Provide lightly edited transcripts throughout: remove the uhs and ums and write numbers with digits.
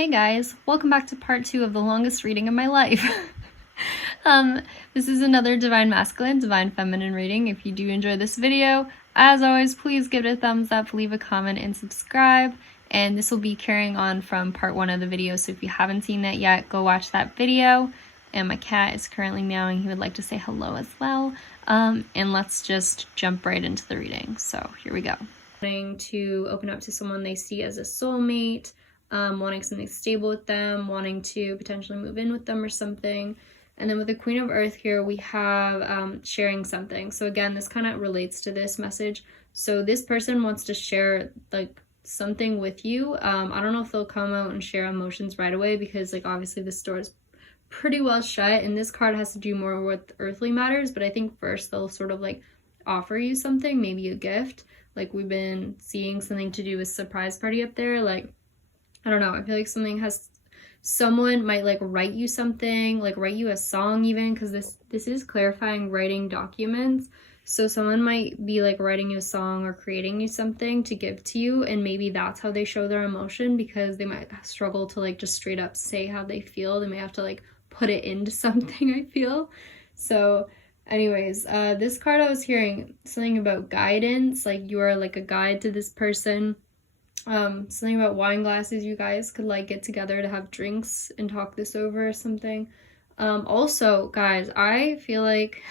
Hey guys, welcome back to part 2 of the longest reading of my life. This is another Divine Masculine, Divine Feminine reading. If you do enjoy this video, as always, please give it a thumbs up, leave a comment, and subscribe. And this will be carrying on from part 1 of the video, so if you haven't seen that yet, go watch that video. And my cat is currently meowing. He would like to say hello as well. And let's just jump right into the reading. So here we go. Wanting to open up to someone they see as a soulmate, wanting something stable with them, wanting to potentially move in with them or something. And then with the Queen of Earth here, we have sharing something. So again, this kind of relates to this message. So this person wants to share like something with you. I don't know if they'll come out and share emotions right away because like obviously this door is pretty well shut, and this card has to do more with earthly matters, but I think first they'll sort of like offer you something, maybe a gift. Like we've been seeing something to do with surprise party up there. Like I don't know, I feel like someone might like write you something, like write you a song even, because this is clarifying writing documents. So someone might be like writing you a song or creating you something to give to you, and maybe that's how they show their emotion, because they might struggle to like just straight up say how they feel. They may have to like put it into something, I feel. So anyways, this card I was hearing something about guidance, like you are like a guide to this person. Something about wine glasses, you guys could like get together to have drinks and talk this over or something. Also, guys, I feel like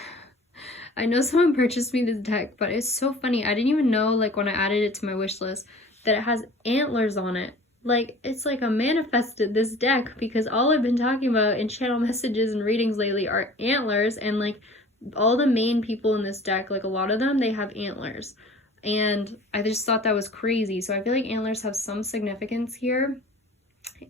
I know someone purchased me this deck, but it's so funny. I didn't even know, like when I added it to my wish list, that it has antlers on it. Like it's like I manifested this deck, because all I've been talking about in channel messages and readings lately are antlers, and like all the main people in this deck, like a lot of them, they have antlers. And I just thought that was crazy. So I feel like antlers have some significance here.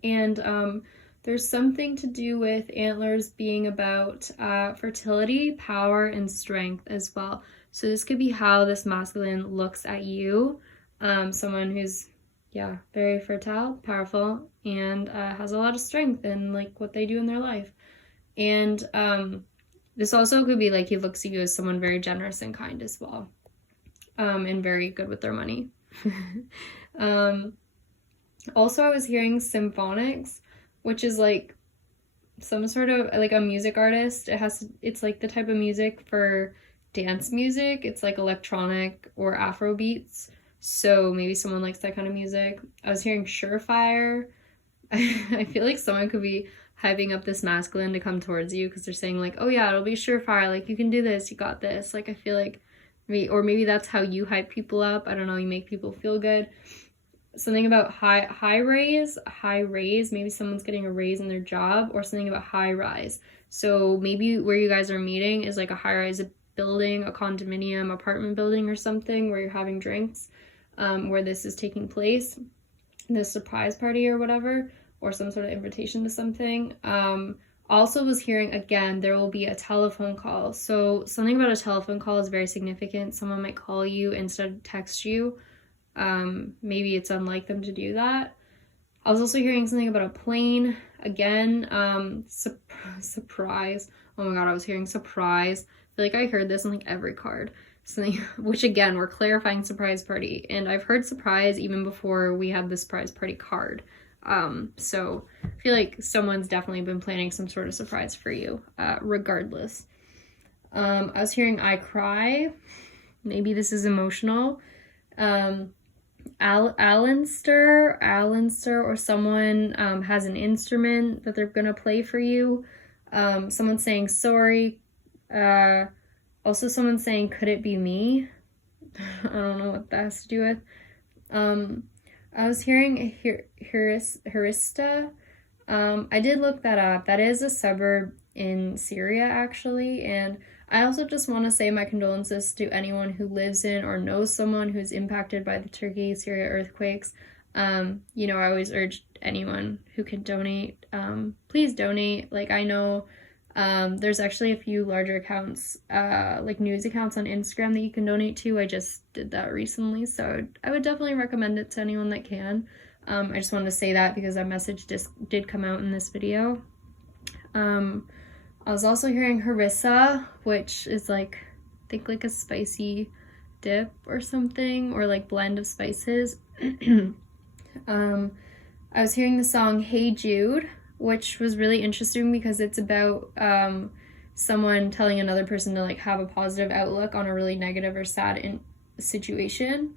And there's something to do with antlers being about fertility, power, and strength as well. So this could be how this masculine looks at you. Someone who's, yeah, very fertile, powerful, and has a lot of strength in like what they do in their life. And this also could be like he looks at you as someone very generous and kind as well. And very good with their money. Also, I was hearing symphonics, which is like some sort of like a music artist. It's like the type of music for dance music. It's like electronic or Afro beats. So maybe someone likes that kind of music. I was hearing surefire. I feel like someone could be hyping up this masculine to come towards you because they're saying like, oh yeah, it'll be surefire. Like you can do this. You got this. Like I feel like maybe that's how you hype people up. I don't know, you make people feel good. Something about high raise, maybe someone's getting a raise in their job, or something about high rise. So maybe where you guys are meeting is like a high rise building, a condominium, apartment building or something where you're having drinks, where this is taking place, this surprise party or whatever, or some sort of invitation to something. Also was hearing, again, there will be a telephone call. So something about a telephone call is very significant. Someone might call you instead of text you. Maybe it's unlike them to do that. I was also hearing something about a plane. Again, surprise. Oh my god, I was hearing surprise. I feel like I heard this in like every card. Something, which again, we're clarifying surprise party. And I've heard surprise even before we had the surprise party card. So I feel like someone's definitely been planning some sort of surprise for you, regardless. I was hearing I cry. Maybe this is emotional. Alanster, or someone has an instrument that they're gonna play for you. Someone saying sorry. Also someone saying, could it be me? I don't know what that has to do with. I was hearing Harista. I did look that up. That is a suburb in Syria, actually. And I also just want to say my condolences to anyone who lives in or knows someone who's impacted by the Turkey-Syria earthquakes. You know, I always urge anyone who can donate, please donate. Like, I know there's actually a few larger accounts, like news accounts on Instagram that you can donate to. I just did that recently, so I would definitely recommend it to anyone that can. I just wanted to say that because that message did come out in this video. I was also hearing harissa, which is like, I think like a spicy dip or something, or like blend of spices. I was hearing the song Hey Jude, which was really interesting because it's about someone telling another person to like have a positive outlook on a really negative or sad situation.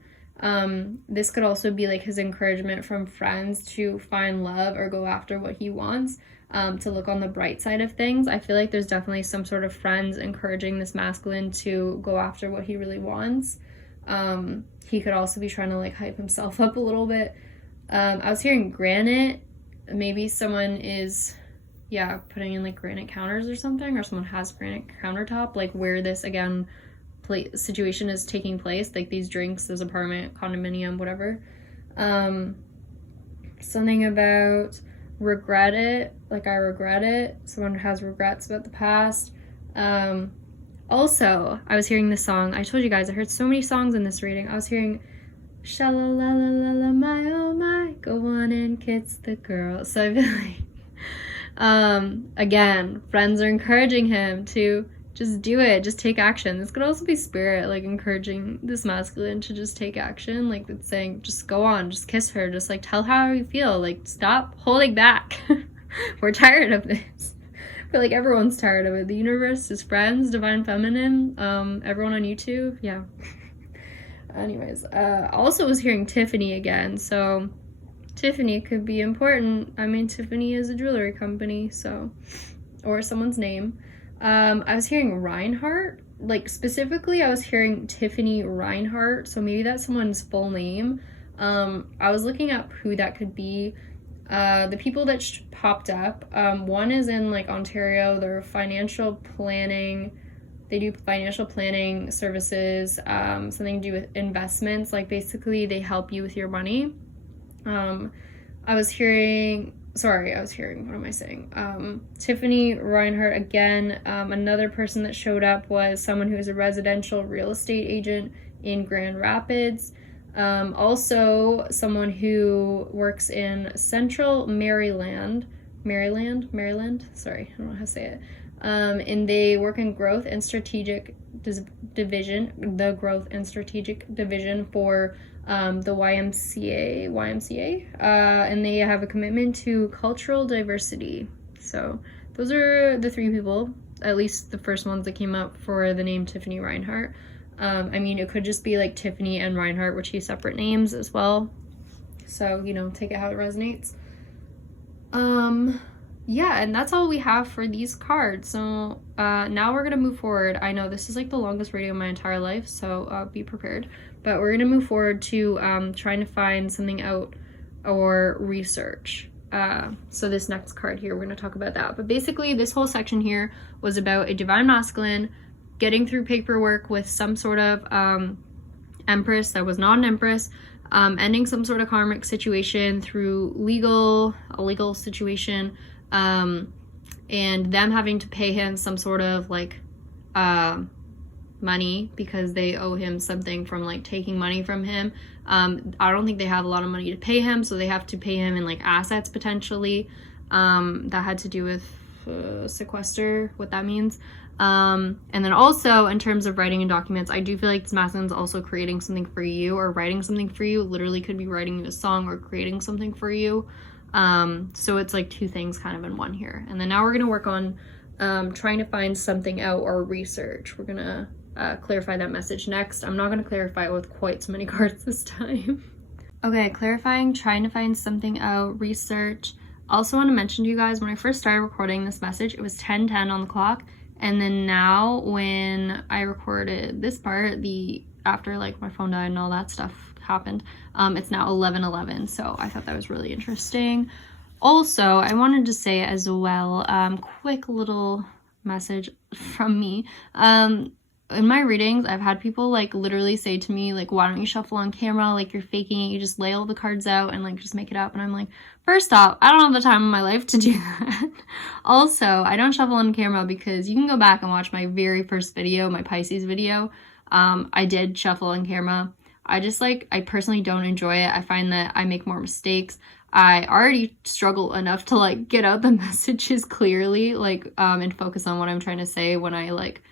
This could also be like his encouragement from friends to find love or go after what he wants, to look on the bright side of things. I feel like there's definitely some sort of friends encouraging this masculine to go after what he really wants. He could also be trying to like hype himself up a little bit. I was hearing granite. Maybe someone is, putting in like granite counters or something, or someone has granite countertop, like where this again situation is taking place, like these drinks, this apartment, condominium, whatever. Something about regret it, like I regret it. Someone has regrets about the past. Also, I was hearing this song. I told you guys I heard so many songs in this reading. I was hearing sha-la-la-la-la-la, my oh my, go on and kiss the girl. So I feel like, again, friends are encouraging him to just do it, just take action. This could also be spirit, like encouraging this masculine to just take action, like it's saying, just go on, just kiss her, just like tell how you feel, like stop holding back. We're tired of this. I feel like everyone's tired of it. The universe, his friends, divine feminine, everyone on YouTube, yeah. Anyways, also was hearing Tiffany again, so Tiffany could be important. I mean, Tiffany is a jewelry company, so, or someone's name. I was hearing Reinhardt, like specifically I was hearing Tiffany Reinhardt, so maybe that's someone's full name. I was looking up who that could be. The people that popped up, one is in like Ontario. They're financial planning. They do financial planning services, something to do with investments. Like basically they help you with your money. I was hearing, what am I saying? Tiffany Reinhardt again. Another person that showed up was someone who is a residential real estate agent in Grand Rapids. Also someone who works in Central Maryland, sorry, I don't know how to say it. And they work in growth and strategic division, the growth and strategic division for the YMCA, and they have a commitment to cultural diversity. So those are the three people, at least the first ones that came up for the name Tiffany Reinhardt. I mean, it could just be like Tiffany and Reinhardt were two separate names as well. So, you know, take it how it resonates. Yeah, and that's all we have for these cards. So now we're gonna move forward. I know this is like the longest reading of my entire life, so be prepared. But we're gonna move forward to trying to find something out or research. So this next card here, we're gonna talk about that. But basically, this whole section here was about a divine masculine getting through paperwork with some sort of empress that was not an empress, ending some sort of karmic situation through a legal situation. And them having to pay him some sort of like money because they owe him something from like taking money from him. I don't think they have a lot of money to pay him, so they have to pay him in like assets potentially. That had to do with sequester, what that means. And then also in terms of writing and documents, I do feel like this masculine is also creating something for you or writing something for you. Literally could be writing you a song or creating something for you. So it's like two things kind of in one here. And then now we're going to work on trying to find something out or research. We're going to clarify that message next. I'm not going to clarify it with quite so many cards this time. Okay, clarifying, trying to find something out, research. Also want to mention to you guys, when I first started recording this message, it was 10:10 on the clock. And then now when I recorded this part, after like my phone died and all that stuff happened, it's now 11:11. So I thought that was really interesting. Also, I wanted to say as well, quick little message from me. In my readings, I've had people like literally say to me, like, why don't you shuffle on camera? Like, you're faking it. You just lay all the cards out and like just make it up. And I'm like, first off, I don't have the time in my life to do that. Also, I don't shuffle on camera because you can go back and watch my very first video, my Pisces video. I did shuffle on camera. I personally don't enjoy it. I find that I make more mistakes. I already struggle enough to like get out the messages clearly, like, and focus on what I'm trying to say when I like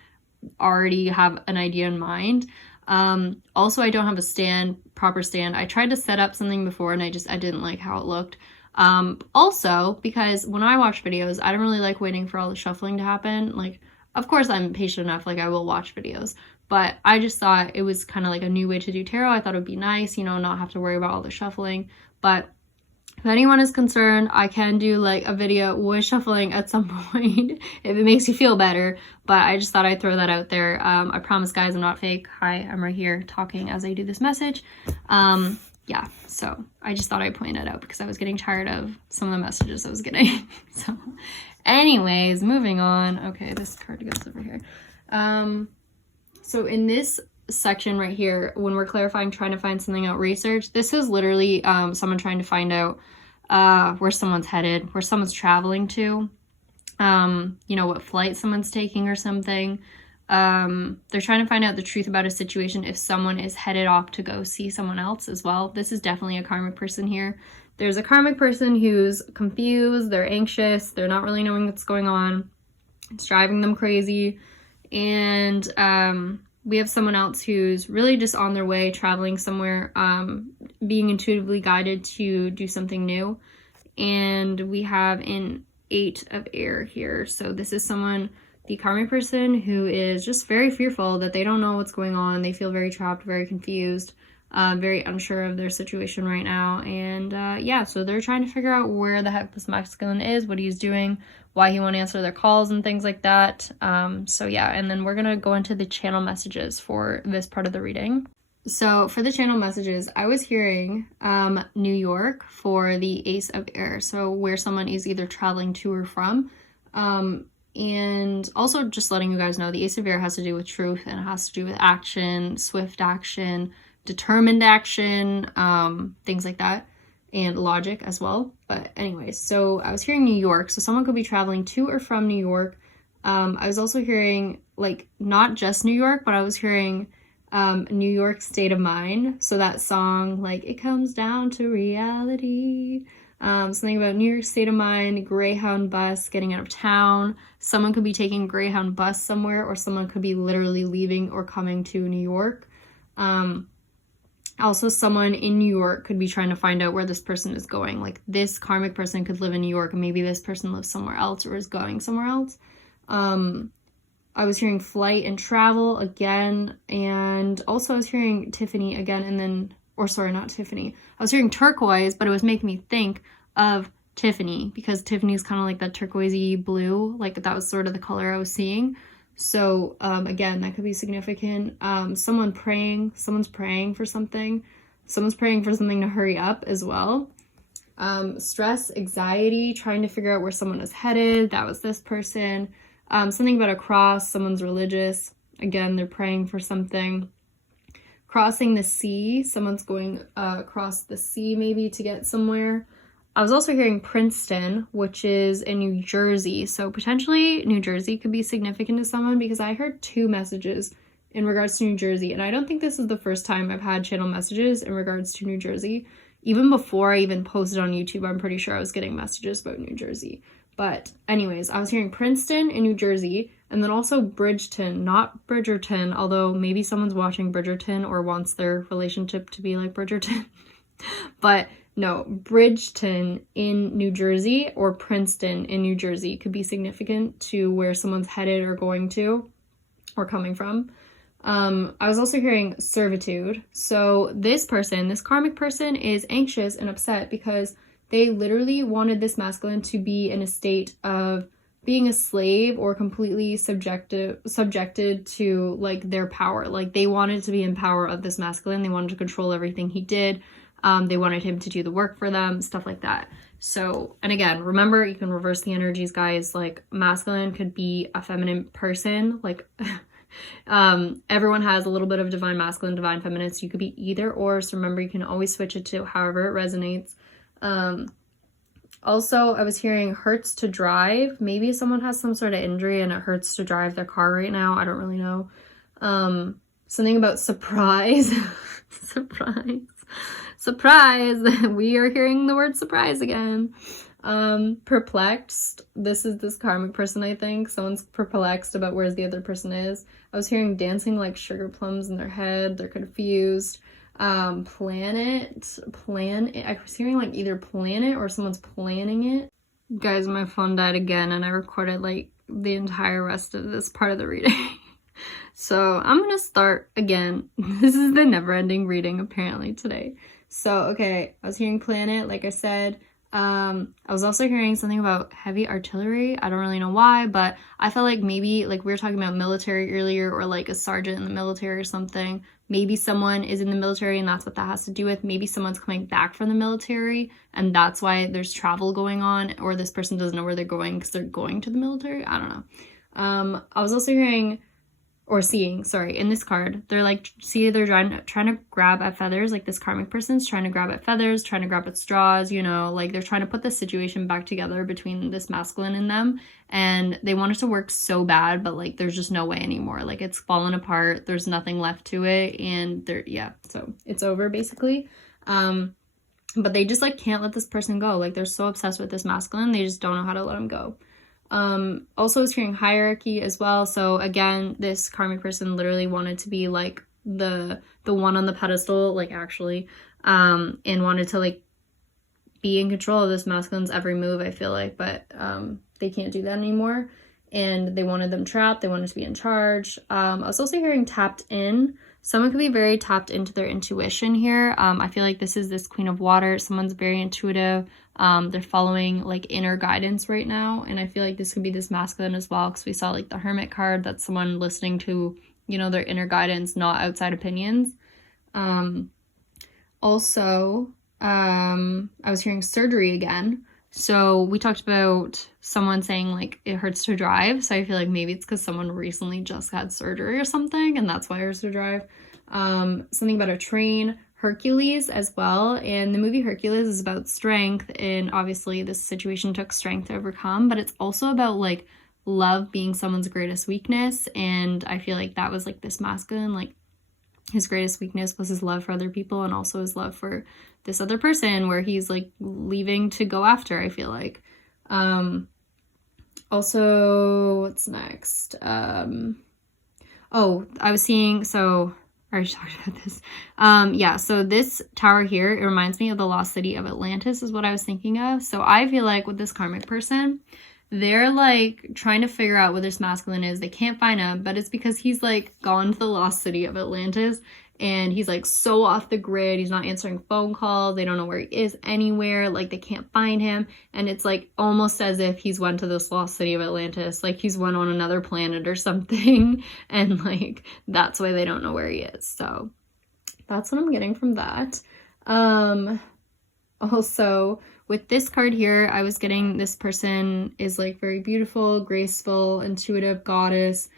already have an idea in mind. Also, I don't have a proper stand. I tried to set up something before and I didn't like how it looked. Also, because when I watch videos, I don't really like waiting for all the shuffling to happen. Like, of course, I'm patient enough, like, I will watch videos, but I just thought it was kind of like a new way to do tarot. I thought it would be nice, you know, not have to worry about all the shuffling. But if anyone is concerned, I can do like a video with shuffling at some point if it makes you feel better, but I just thought I'd throw that out there. I promise, guys, I'm not fake. Hi, I'm right here talking as I do this message. Yeah, so I just thought I'd point it out because I was getting tired of some of the messages I was getting. So anyways, moving on. Okay, this card goes over here. So in this section right here, when we're clarifying, trying to find something out, research, this is literally someone trying to find out where someone's headed, where someone's traveling to, you know, what flight someone's taking or something. They're trying to find out the truth about a situation if someone is headed off to go see someone else as well. This is definitely a karmic person here. There's a karmic person who's confused, they're anxious, they're not really knowing what's going on. It's driving them crazy. And we have someone else who's really just on their way, traveling somewhere, being intuitively guided to do something new. And we have an 8 of air here. So this is someone, the karmic person, who is just very fearful that they don't know what's going on. They feel very trapped, very confused, very unsure of their situation right now. And yeah, so they're trying to figure out where the heck this masculine is, what he's doing, why he won't answer their calls and things like that. So yeah, and then we're gonna go into the channel messages for this part of the reading. So for the channel messages, I was hearing New York for the Ace of Air, so where someone is either traveling to or from. And also just letting you guys know, the Ace of Air has to do with truth, and it has to do with action, swift action, determined action, things like that, and logic as well. But anyways, so I was hearing New York, so someone could be traveling to or from New York. I was also hearing, like, not just New York, but I was hearing New York State of Mind. So that song, like, it comes down to reality. Something about New York State of Mind, Greyhound bus, getting out of town. Someone could be taking Greyhound bus somewhere, or someone could be literally leaving or coming to New York. Also, someone in New York could be trying to find out where this person is going. Like, this karmic person could live in New York, and maybe this person lives somewhere else or is going somewhere else. I was hearing flight and travel again, and also I was hearing Tiffany again, and then, or sorry, not Tiffany. I was hearing turquoise, but it was making me think of Tiffany, because Tiffany is kind of like that turquoisey blue, like that was sort of the color I was seeing. So again, that could be significant. Someone's praying for something. Someone's praying for something to hurry up as well. Stress, anxiety, trying to figure out where someone is headed. That was this person. Something about a cross. Someone's religious. Again, they're praying for something. Crossing the sea. Someone's going across the sea maybe to get somewhere. I was also hearing Princeton, which is in New Jersey. So potentially New Jersey could be significant to someone, because I heard 2 messages in regards to New Jersey. And I don't think this is the first time I've had channel messages in regards to New Jersey. Even before I even posted on YouTube, I'm pretty sure I was getting messages about New Jersey. But anyways, I was hearing Princeton in New Jersey, and then also Bridgeton, not Bridgerton, although maybe someone's watching Bridgerton or wants their relationship to be like Bridgerton. But no, Bridgeton in New Jersey or Princeton in New Jersey could be significant to where someone's headed or going to or coming from. I was also hearing servitude. So this person, this karmic person, is anxious and upset because they literally wanted this masculine to be in a state of being a slave or completely subjected to like their power. Like, they wanted to be in power of this masculine. They wanted to control everything he did. They wanted him to do the work for them, stuff like that. So, and again, remember, you can reverse the energies, guys. Like, masculine could be a feminine person. Like, everyone has a little bit of divine masculine, divine feminine. So you could be either or. So remember, you can always switch it to however it resonates. Also, I was hearing hurts to drive. Maybe someone has some sort of injury and it hurts to drive their car right now. I don't really know. Something about surprise. Surprise. We are hearing the word surprise again. Perplexed. This is this karmic person, I think. Someone's perplexed about where the other person is. I was hearing dancing like sugar plums in their head. They're confused. I was hearing like either plan it or someone's planning it. Guys, my phone died again and I recorded like the entire rest of this part of the reading. So I'm gonna start again. This is the never-ending reading apparently today. So, okay, I was hearing planet, like I said. I was also hearing something about heavy artillery. I don't really know why, but I felt like maybe, like we were talking about military earlier, or like a sergeant in the military or something. Maybe someone is in the military and that's what that has to do with. Maybe someone's coming back from the military and that's why there's travel going on, or this person doesn't know where they're going because they're going to the military. I don't know. I was also hearing, or seeing, sorry, in this card, they're like, see, they're trying to grab at feathers, like this karmic person's trying to grab at feathers, trying to grab at straws, you know, like they're trying to put the situation back together between this masculine and them, and they want it to work so bad, but like there's just no way anymore, like it's fallen apart, there's nothing left to it, and so it's over basically. But they just like can't let this person go, like they're so obsessed with this masculine, they just don't know how to let him go. Also I was hearing hierarchy as well. So again, this karmic person literally wanted to be like the one on the pedestal, like actually, and wanted to like be in control of this masculine's every move, I feel like, but they can't do that anymore. And they wanted them trapped, they wanted to be in charge. I was also hearing tapped in. Someone could be very tapped into their intuition here. I feel like this is this Queen of Water. Someone's very intuitive. They're following like inner guidance right now. And I feel like this could be this masculine as well, because we saw like the Hermit card. That's someone listening to, you know, their inner guidance, not outside opinions. Also, I was hearing surgery again. So we talked about someone saying like it hurts to drive. So I feel like maybe it's because someone recently just had surgery or something and that's why it hurts to drive. Something about a train, Hercules as well. And the movie Hercules is about strength. And obviously this situation took strength to overcome, but it's also about like love being someone's greatest weakness. And I feel like that was like this masculine, like his greatest weakness was his love for other people and also his love for this other person where he's like leaving to go after, I feel like. Also, what's next? I was seeing, so I already talked about this. So this tower here, it reminds me of the lost city of Atlantis is what I was thinking of. So I feel like with this karmic person, they're like trying to figure out what this masculine is. They can't find him, but it's because he's like gone to the lost city of Atlantis and he's like so off the grid. He's not answering phone calls. They don't know where he is anywhere. Like they can't find him. And it's like almost as if he's went to this lost city of Atlantis. Like he's went on another planet or something. And like that's why they don't know where he is. So that's what I'm getting from that. Also, with this card here, I was getting this person is like very beautiful, graceful, intuitive goddess.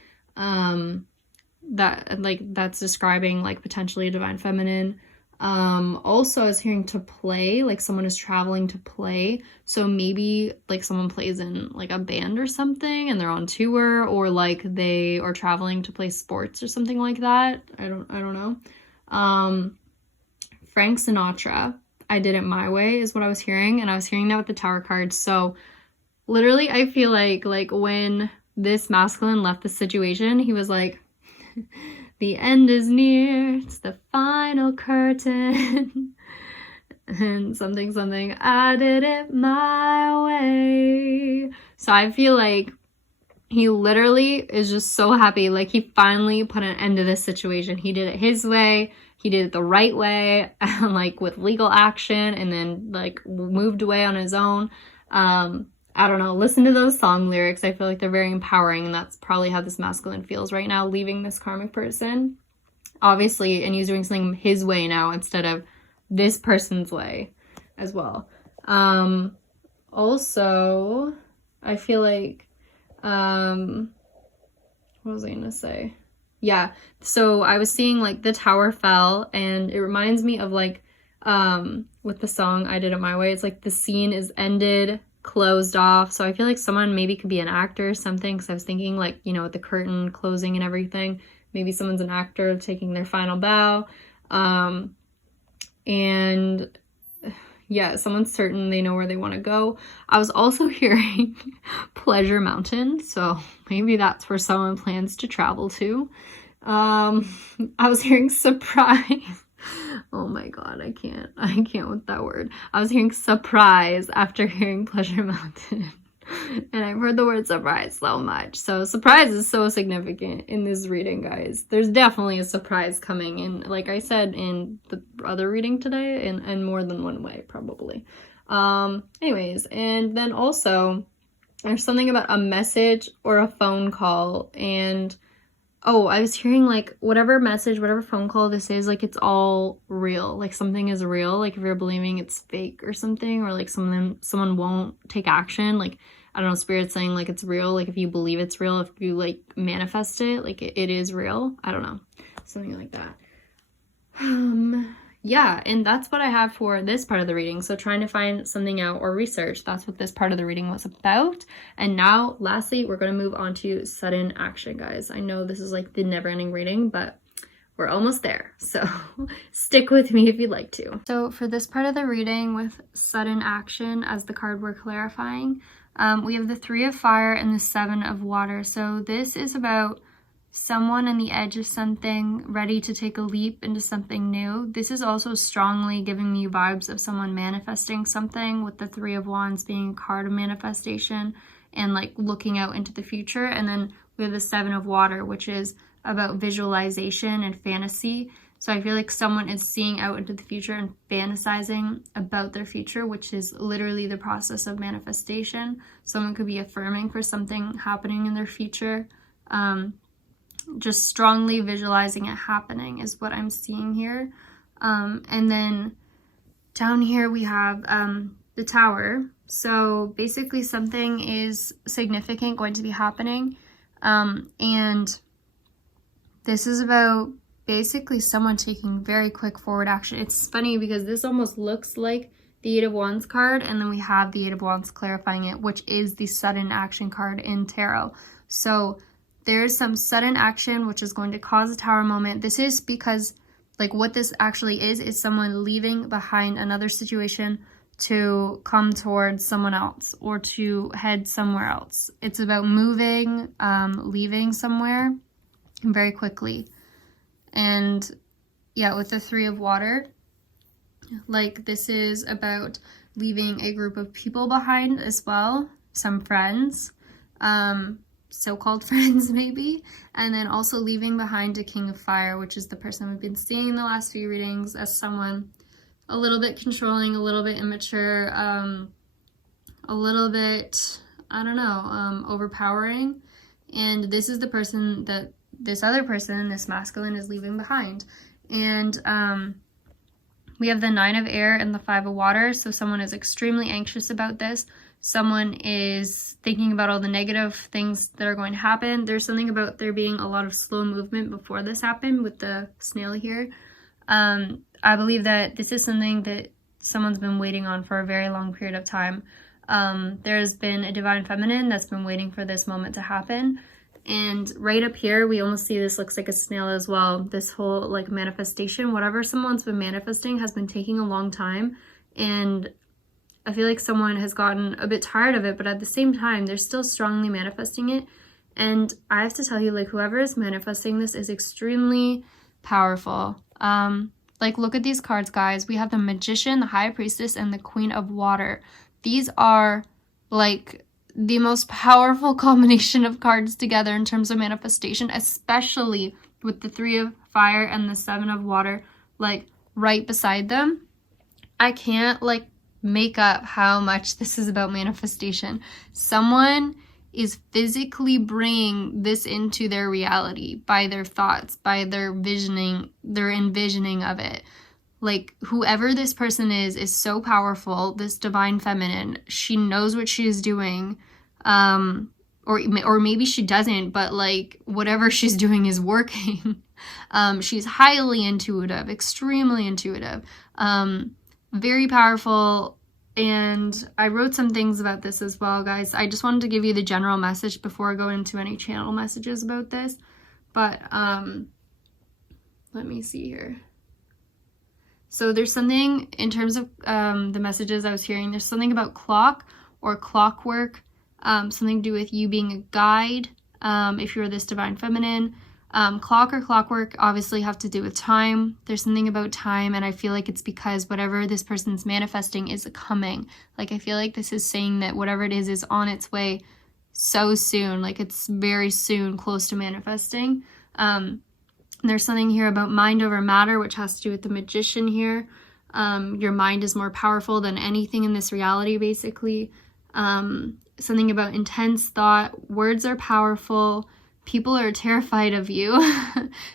That's describing like potentially a divine feminine. Also I was hearing to play, like someone is traveling to play. So maybe like someone plays in like a band or something and they're on tour, or like they are traveling to play sports or something like that. I don't know. Frank Sinatra, I Did It My Way is what I was hearing, and I was hearing that with the Tower card. So literally I feel like when this masculine left the situation, he was like, the end is near, it's the final curtain, and something, I did it my way. So I feel like he literally is just so happy, like he finally put an end to this situation. He did it his way, he did it the right way, like with legal action, and then like moved away on his own. I don't know, listen to those song lyrics. I feel like they're very empowering, and that's probably how this masculine feels right now, leaving this karmic person. Obviously, and he's doing something his way now instead of this person's way as well. Also, I feel like, what was I gonna say? Yeah, so I was seeing like the tower fell, and it reminds me of like, with the song I Did It My Way, it's like the scene is ended, closed off. So I feel like someone maybe could be an actor or something, because I was thinking like, you know, with the curtain closing and everything, maybe someone's an actor taking their final bow. And yeah, someone's certain they know where they want to go. I was also hearing Pleasure Mountain, so maybe that's where someone plans to travel to. I was hearing surprise. Oh my god, I can't with that word. I was hearing surprise after hearing Pleasure Mountain. And I've heard the word surprise so much. So surprise is so significant in this reading, guys. There's definitely a surprise coming in, like I said in the other reading today, in more than one way, probably. Anyways, and then also there's something about a message or a phone call, and oh, I was hearing like whatever message, whatever phone call this is, like it's all real. Like something is real. Like if you're believing it's fake or something, or like someone won't take action. Like, I don't know, Spirit's saying like it's real. Like if you believe it's real, if you like manifest it, like it is real. I don't know. Something like that. Yeah, and that's what I have for this part of the reading. So trying to find something out or research, that's what this part of the reading was about. And now, lastly, we're going to move on to sudden action, guys. I know this is like the never-ending reading, but we're almost there. So stick with me if you'd like to. So for this part of the reading with sudden action as the card we're clarifying, we have the 3 of Fire and the 7 of Water. So this is about someone on the edge of something, ready to take a leap into something new. This is also strongly giving me vibes of someone manifesting something, with the 3 of Wands being a card of manifestation and like looking out into the future. And then we have the 7 of Water, which is about visualization and fantasy. So I feel like someone is seeing out into the future and fantasizing about their future, which is literally the process of manifestation. Someone could be affirming for something happening in their future. Just strongly visualizing it happening is what I'm seeing here. And then down here we have the Tower. So basically something is significant going to be happening. And this is about basically someone taking very quick forward action. It's funny because this almost looks like the 8 of Wands card, and then we have the 8 of Wands clarifying it, which is the sudden action card in tarot. So there's some sudden action which is going to cause a Tower moment. This is because like what this actually is someone leaving behind another situation to come towards someone else or to head somewhere else. It's about moving, leaving somewhere very quickly. And yeah, with the 3 of Water, like this is about leaving a group of people behind as well, some friends, so-called friends maybe, and then also leaving behind a King of Fire, which is the person we've been seeing in the last few readings as someone a little bit controlling, a little bit immature, a little bit, I don't know, overpowering. And this is the person that this other person, this masculine, is leaving behind. And we have the 9 of Air and the 5 of Water. So someone is extremely anxious about this. Someone is thinking about all the negative things that are going to happen. There's something about there being a lot of slow movement before this happened with the snail here. I believe that this is something that someone's been waiting on for a very long period of time. There's been a divine feminine that's been waiting for this moment to happen. And right up here, we almost see this looks like a snail as well. This whole like manifestation, whatever someone's been manifesting has been taking a long time. And I feel like someone has gotten a bit tired of it, but at the same time, they're still strongly manifesting it. And I have to tell you, like, whoever is manifesting this is extremely powerful. Like, look at these cards, guys. We have the Magician, the High Priestess, and the Queen of Water. These are, like, the most powerful combination of cards together in terms of manifestation, especially with the 3 of Fire and the 7 of Water, like, right beside them. I can't, like, make up how much this is about manifestation. Someone is physically bringing this into their reality by their thoughts, by their visioning, their envisioning of it. Like, whoever this person is so powerful, this divine feminine. She knows what she is doing, or maybe she doesn't, but like whatever she's doing is working. She's highly intuitive, extremely intuitive, very powerful. And I wrote some things about this as well, guys. I just wanted to give you the general message before I go into any channel messages about this. But let me see here. So there's something in terms of the messages I was hearing. There's something about clock or clockwork, something to do with you being a guide, if you're this divine feminine. Clock or clockwork obviously have to do with time. There's something about time, and I feel like it's because whatever this person's manifesting is coming. Like, I feel like this is saying that whatever it is on its way so soon. Like, it's very soon, close to manifesting. There's something here about mind over matter, which has to do with the magician here. Your mind is more powerful than anything in this reality, basically. Something about intense thought. Words are powerful. People are terrified of you.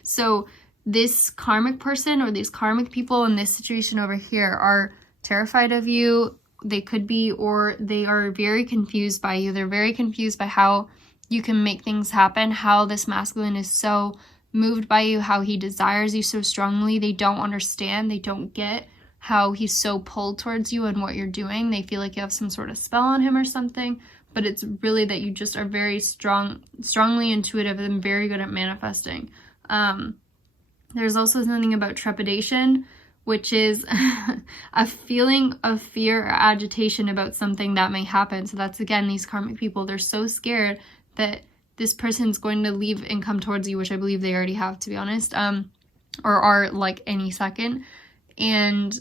So this karmic person or these karmic people in this situation over here are terrified of you. They could be, or they are very confused by you. They're very confused by how you can make things happen, how this masculine is so moved by you, how he desires you so strongly. They don't understand. They don't get how he's so pulled towards you and what you're doing. They feel like you have some sort of spell on him or something, but it's really that you just are very strongly intuitive and very good at manifesting. There's also something about trepidation, which is a feeling of fear or agitation about something that may happen. So that's, again, these karmic people. They're so scared that this person's going to leave and come towards you, which I believe they already have, to be honest, or are like any second. And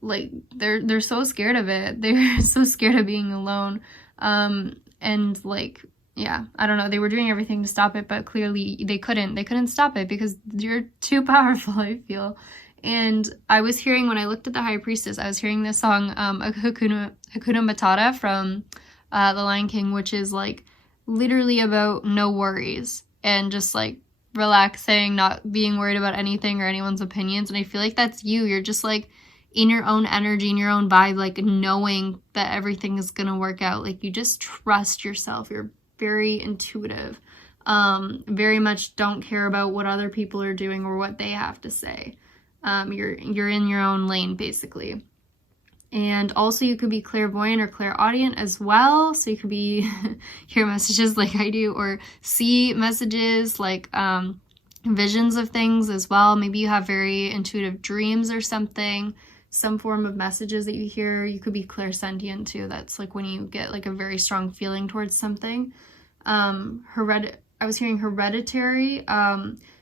like they're so scared of it. They're so scared of being alone. And like, yeah, I don't know. They were doing everything to stop it, but clearly they couldn't stop it because you're too powerful, I feel. And I was hearing, when I looked at the High Priestess, I was hearing this song, Hakuna Matata from The Lion King, which is like literally about no worries and just like relaxing, not being worried about anything or anyone's opinions. And I feel like that's you. You're just like in your own energy, in your own vibe, like knowing that everything is gonna work out. Like you just trust yourself. You're very intuitive. Very much don't care about what other people are doing or what they have to say. You're in your own lane, basically. And also you could be clairvoyant or clairaudient as well. So you could be hear messages like I do, or see messages like visions of things as well. Maybe you have very intuitive dreams or something, some form of messages that you hear. You could be clairsentient too. That's like when you get like a very strong feeling towards something. I was hearing hereditary.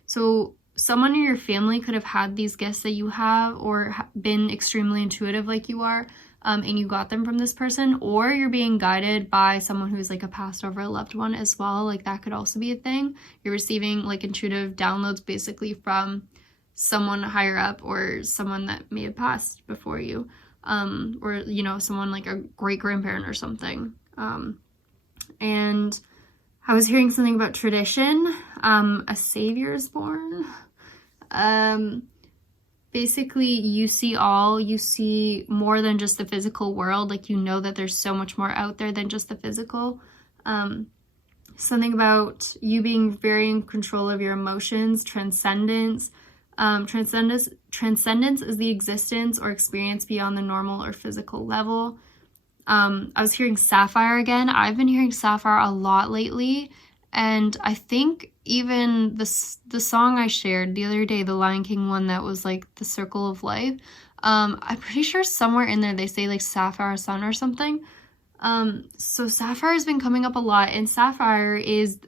So someone in your family could have had these gifts that you have, or been extremely intuitive like you are, and you got them from this person, or you're being guided by someone who's like a passed over loved one as well. Like that could also be a thing. You're receiving like intuitive downloads basically from someone higher up or someone that may have passed before you, or, you know, someone like a great grandparent or something. And I was hearing something about tradition. A savior is born. Basically you see more than just the physical world. Like, you know that there's so much more out there than just the physical. Something about you being very in control of your emotions, transcendence. Transcendence is the existence or experience beyond the normal or physical level. I was hearing sapphire again. I've been hearing sapphire a lot lately, and I think even the song I shared the other day, the Lion King one that was like the circle of life, I'm pretty sure somewhere in there they say like sapphire sun or something. So sapphire has been coming up a lot, and sapphire is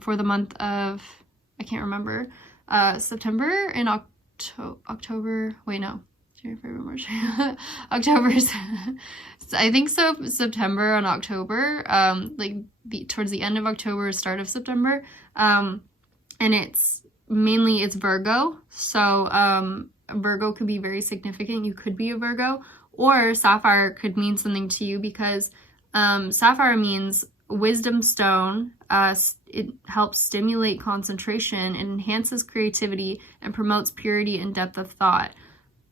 for the month of, I can't remember, September and October, wait, no, January, February, March, October, I think so, September and October, like towards the end of October, start of September, and it's Virgo, so Virgo could be very significant. You could be a Virgo, or sapphire could mean something to you because sapphire means wisdom stone. It helps stimulate concentration, it enhances creativity, and promotes purity and depth of thought.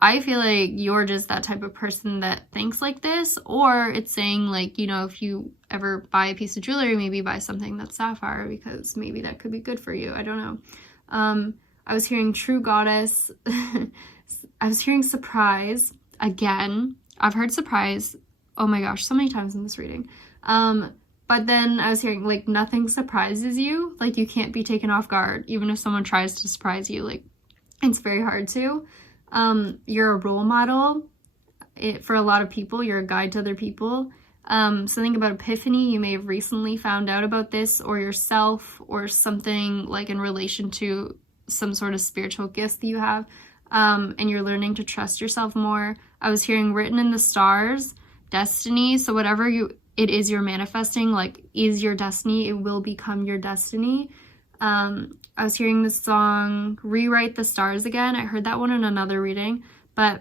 I feel like you're just that type of person that thinks like this, or it's saying like, you know, if you ever buy a piece of jewelry, maybe buy something that's sapphire because maybe that could be good for you. I don't know. I was hearing true goddess. I was hearing surprise again. I've heard surprise, oh my gosh, so many times in this reading. But then I was hearing like nothing surprises you. Like you can't be taken off guard, even if someone tries to surprise you. Like it's very hard to. You're a role model for a lot of people. You're a guide to other people. Something about epiphany. You may have recently found out about this or yourself or something like in relation to some sort of spiritual gifts that you have, and you're learning to trust yourself more. I was hearing written in the stars, destiny. So whatever it is you're manifesting, like, is your destiny, it will become your destiny. I was hearing the song Rewrite the Stars Again. I heard that one in another reading, but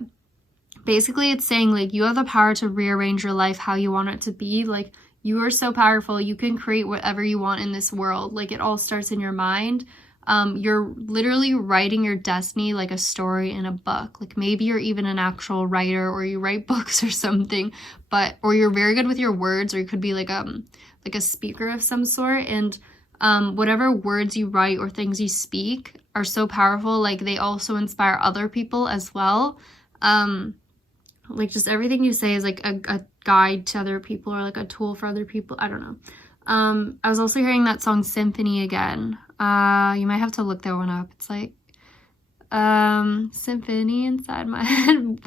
basically it's saying, like, you have the power to rearrange your life how you want it to be. Like, you are so powerful. You can create whatever you want in this world. Like, it all starts in your mind. You're literally writing your destiny like a story in a book. Like, maybe you're even an actual writer, or you write books or something, or you're very good with your words, or you could be like a speaker of some sort. And whatever words you write or things you speak are so powerful. Like, they also inspire other people as well. Like, just everything you say is like a guide to other people, or like a tool for other people. I don't know. I was also hearing that song Symphony again. You might have to look that one up. It's like, symphony inside my head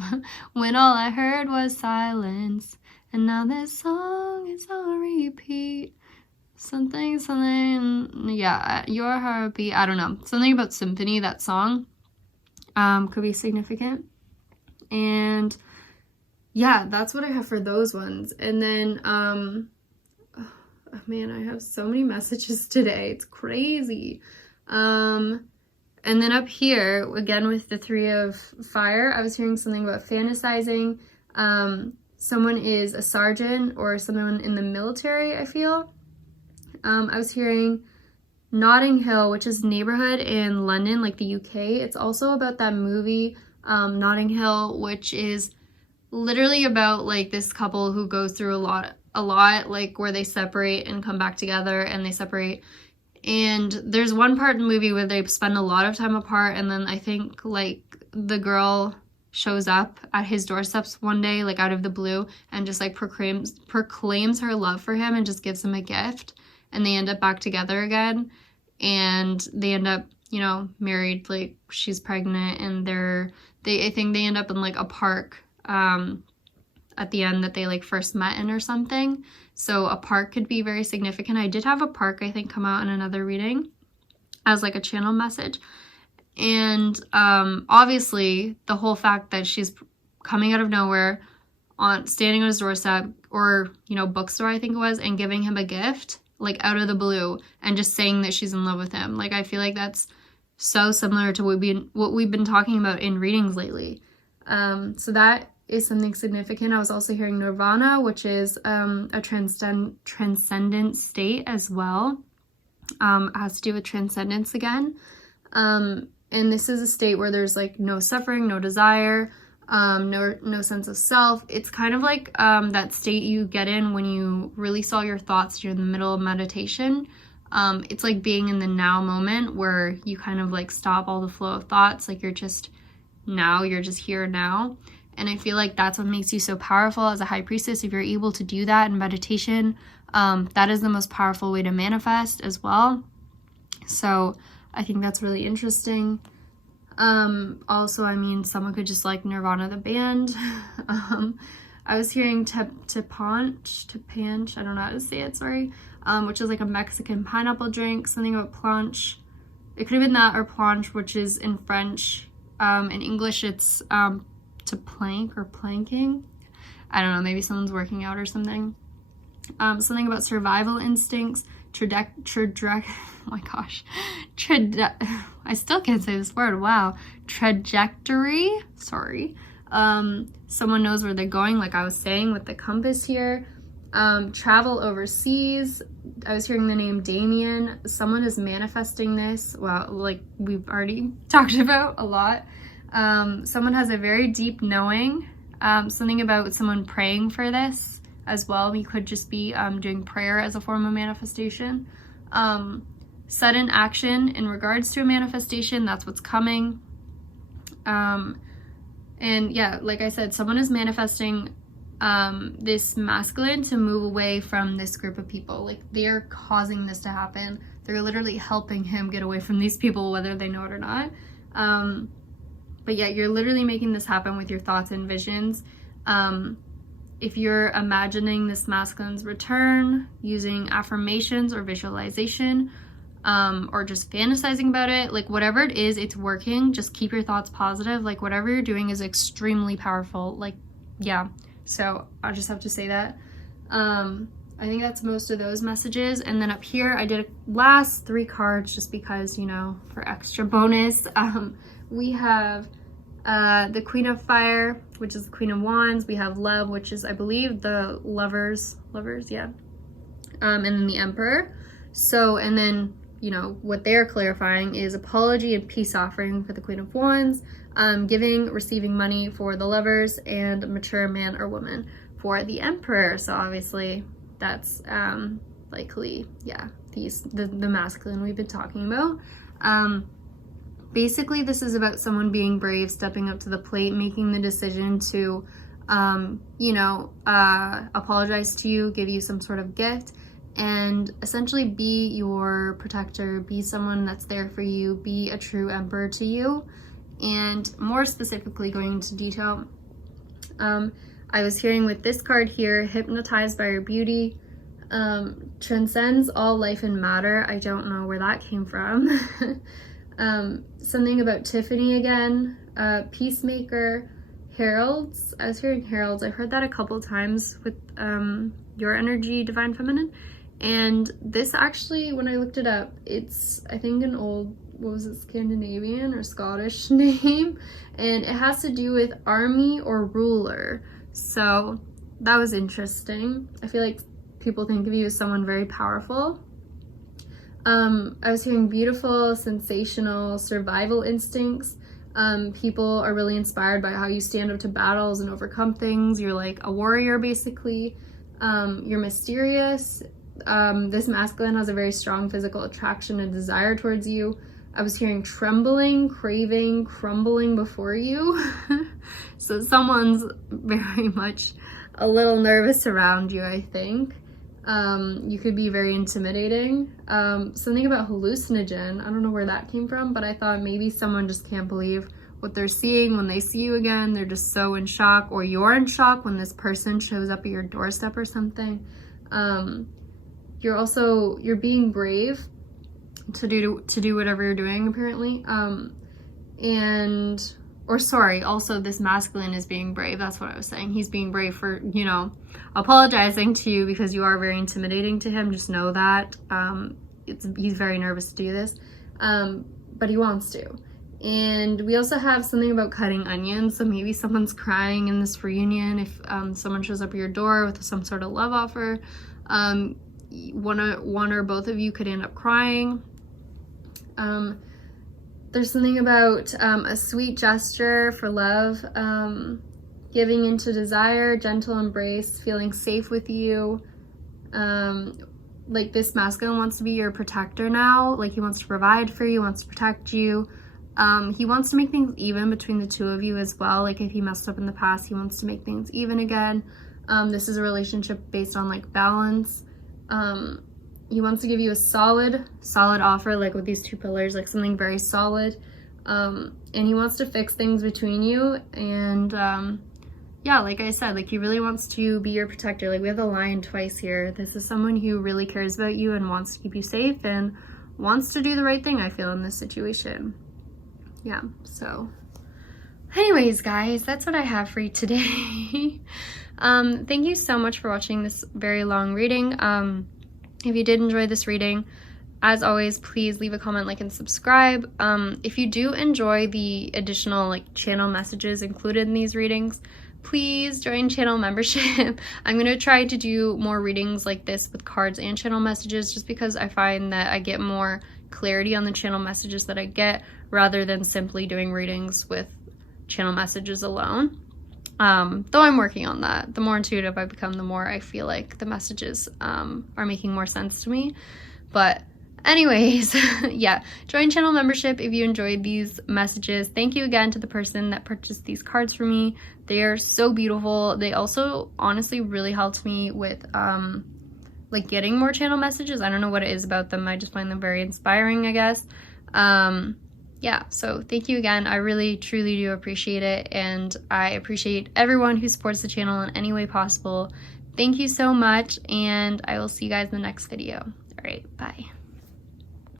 when all I heard was silence, and now this song is on repeat. Something, yeah, your heartbeat. I don't know. Something about symphony, that song, could be significant. And yeah, that's what I have for those ones. And then, oh, man, I have so many messages today. It's crazy. And then up here, again, with the 3 of fire, I was hearing something about fantasizing. Someone is a sergeant or someone in the military, I feel. I was hearing Notting Hill, which is neighborhood in London, like the UK. It's also about that movie, Notting Hill, which is literally about, like, this couple who goes through a lot, like, where they separate and come back together, and they separate. And there's one part in the movie where they spend a lot of time apart, and then I think, like, the girl shows up at his doorsteps one day, like, out of the blue, and just, like, proclaims her love for him and just gives him a gift. And they end up back together again, and they end up, you know, married. Like, she's pregnant, and I think they end up in, like, a park at the end that they, like, first met in or something. So a park could be very significant. I did have a park, I think, come out in another reading as, like, a channel message. And obviously the whole fact that she's coming out of nowhere, standing on his doorstep, or, you know, bookstore, I think it was, and giving him a gift, like, out of the blue, and just saying that she's in love with him. Like, I feel like that's so similar to what we've been talking about in readings lately. So that is something significant. I was also hearing nirvana, which is a transcendent state as well. It has to do with transcendence again. And this is a state where there's, like, no suffering, no desire, no sense of self. It's kind of like that state you get in when you release all your thoughts. You're in the middle of meditation. It's like being in the now moment, where you kind of, like, stop all the flow of thoughts. Like, you're just here now. And I feel like that's what makes you so powerful as a high priestess. If you're able to do that in meditation, that is the most powerful way to manifest as well. So I think that's really interesting. Also, I mean, someone could just like Nirvana the band. I was hearing tepanch, I don't know how to say it, sorry, which is like a Mexican pineapple drink, something about planche. It could have been that, or planche, which is in French. In English, it's to plank or planking. I don't know, maybe someone's working out or something. Something about survival instincts, oh my gosh, I still can't say this word, wow, trajectory, sorry. Someone knows where they're going, like I was saying with the compass here. Travel overseas. I was hearing the name Damien. Someone is manifesting this. Well, like we've already talked about a lot. Someone has a very deep knowing. Something about someone praying for this as well. We could just be doing prayer as a form of manifestation. Sudden action in regards to a manifestation, that's what's coming. And yeah, like I said, someone is manifesting this masculine to move away from this group of people. Like, they are causing this to happen. They're literally helping him get away from these people, whether they know it or not. But yeah, you're literally making this happen with your thoughts and visions. If you're imagining this masculine's return using affirmations or visualization, or just fantasizing about it. Like whatever it is, it's working. Just keep your thoughts positive. Like whatever you're doing is extremely powerful. Like, yeah. So I just have to say that. I think that's most of those messages. And then up here, I did last 3 cards just because, you know, for extra bonus. We have the Queen of Fire, which is the Queen of Wands. We have Love, which is, I believe, the lovers, yeah. And then the Emperor. So, and then, you know, what they're clarifying is apology and peace offering for the Queen of Wands, giving, receiving money for the lovers, and mature man or woman for the Emperor. So obviously that's likely, yeah, the masculine we've been talking about. Basically, this is about someone being brave, stepping up to the plate, making the decision to, you know, apologize to you, give you some sort of gift, and essentially be your protector, be someone that's there for you, be a true emperor to you. And more specifically, going into detail, I was hearing with this card here, hypnotized by your beauty, transcends all life and matter. I don't know where that came from. Something about Tiffany again, peacemaker, heralds. I was hearing heralds. I heard that a couple times with your energy, divine feminine. And this actually, when I looked it up, it's, I think, an old, what was it, Scandinavian or Scottish name, and it has to do with army or ruler. So that was interesting. I feel like people think of you as someone very powerful. I was hearing beautiful, sensational, survival instincts. People are really inspired by how you stand up to battles and overcome things. You're like a warrior, basically. You're mysterious. This masculine has a very strong physical attraction and desire towards you. I was hearing trembling, craving, crumbling before you. So someone's very much a little nervous around you, I think. You could be very intimidating. Something about hallucinogen. I don't know where that came from, but I thought maybe someone just can't believe what they're seeing when they see you again. They're just so in shock, or you're in shock when this person shows up at your doorstep or something. You're being brave to do whatever you're doing, apparently. Also this masculine is being brave. That's what I was saying. He's being brave for, you know, apologizing to you because you are very intimidating to him. Just know that. He's very nervous to do this, but he wants to. And we also have something about cutting onions. So maybe someone's crying in this reunion. If someone shows up at your door with some sort of love offer, one or both of you could end up crying. There's something about a sweet gesture for love, giving into desire, gentle embrace, feeling safe with you. Like this masculine wants to be your protector now. Like he wants to provide for you, wants to protect you. He wants to make things even between the two of you as well. Like if he messed up in the past, he wants to make things even again. This is a relationship based on like balance. He wants to give you a solid offer, like with these 2 pillars, like something very solid. And he wants to fix things between you. And yeah, like I said, like he really wants to be your protector. Like we have the lion twice here. This is someone who really cares about you and wants to keep you safe and wants to do the right thing, I feel, in this situation. Yeah, so anyways, guys, that's what I have for you today. Thank you so much for watching this very long reading. If you did enjoy this reading, as always, please leave a comment, like, and subscribe. If you do enjoy the additional like channel messages included in these readings, please join channel membership. I'm going to try to do more readings like this with cards and channel messages, just because I find that I get more clarity on the channel messages that I get rather than simply doing readings with channel messages alone. Though I'm working on that. The more intuitive I become, the more I feel like the messages are making more sense to me. But anyways, yeah, join channel membership if you enjoyed these messages. Thank you again to the person that purchased these cards for me. They are so beautiful. They also honestly really helped me with like getting more channel messages. I don't know what it is about them. I just find them very inspiring, I guess. Yeah, so thank you again. I really, truly do appreciate it, and I appreciate everyone who supports the channel in any way possible. Thank you so much, and I will see you guys in the next video. All right, bye.